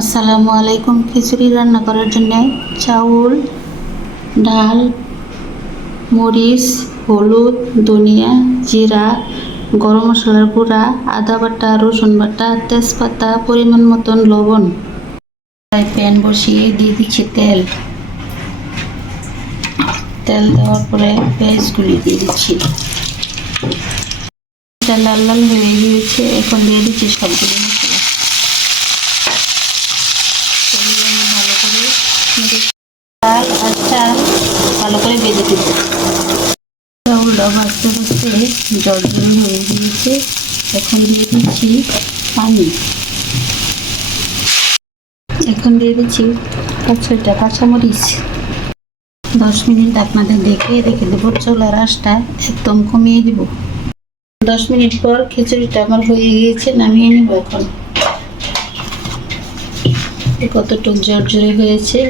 আসসালামু আলাইকুম। খিচুড়ি রান্না করার জন্য চাউল, ডাল, মরিচ, হলুদ, ধনিয়া, জিরা, গরম মশলার গুঁড়া, আদা বাটা, রসুন বাটা, তেজপাতা, পরিমাণ মতন লবণ। প্যান বসিয়ে দিয়ে দিচ্ছি তেল। তেল দেওয়ার পরে পেঁয়াজগুলি দিয়ে দিচ্ছি। লাল লাল হয়ে গিয়েছে, এখন দিয়ে দিচ্ছি সবগুলো মশলা। ভালো করে ভালো করে বেজে দিব। চাউলটা ভাজতে ভাজতে জল হয়ে গিয়েছে, এখন দিয়ে দিচ্ছি পানি। এখন দিয়ে দিচ্ছি 5-6টা কাঁচামরিচ। 10 মিনিট আপনাদের দেখে রেখে দেবো। চুলার আঁচটা একদম কমিয়ে দিব। 10 মিনিট পর খিচুড়িটা আমার হয়ে গিয়েছে, নামিয়ে নিব। এখন কতটুকু ঝরঝরে হয়েছে।